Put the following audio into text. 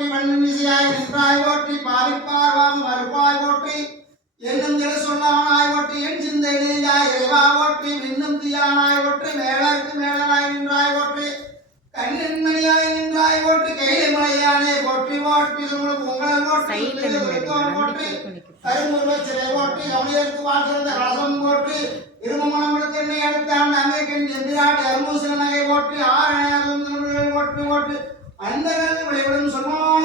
போற்றி மண்ணும் இசையாய் நின்றாய் போற்றி பாவிப்பார்வாம் மறுப்பாய் போற்றி என்னும் திரு சொல்லானாய் போற்றி என் சிந்தை நீந்தாய் இறைவா போற்றி மின்னும் தீயானாய் போற்றி மேலருக்கு மேலனாய் நின்றாய் போற்றி கண்ணின் மணியாய் நின்றாய் போற்றி கைலை மலையானே போற்றி போற்றி உங்களை போற்றி போற்றி கருமுருவ சிறை போற்றி கவனியருக்கு வாழ்ந்த ரசம் போற்றி இருமணமுடத்து என்னை அடுத்தான் அமெரிக்கன் எந்திராட்டி அருமூசல் நகை போற்றி ஆரணை போற்றி போற்றி அந்த விளைவிடும் சொன்ன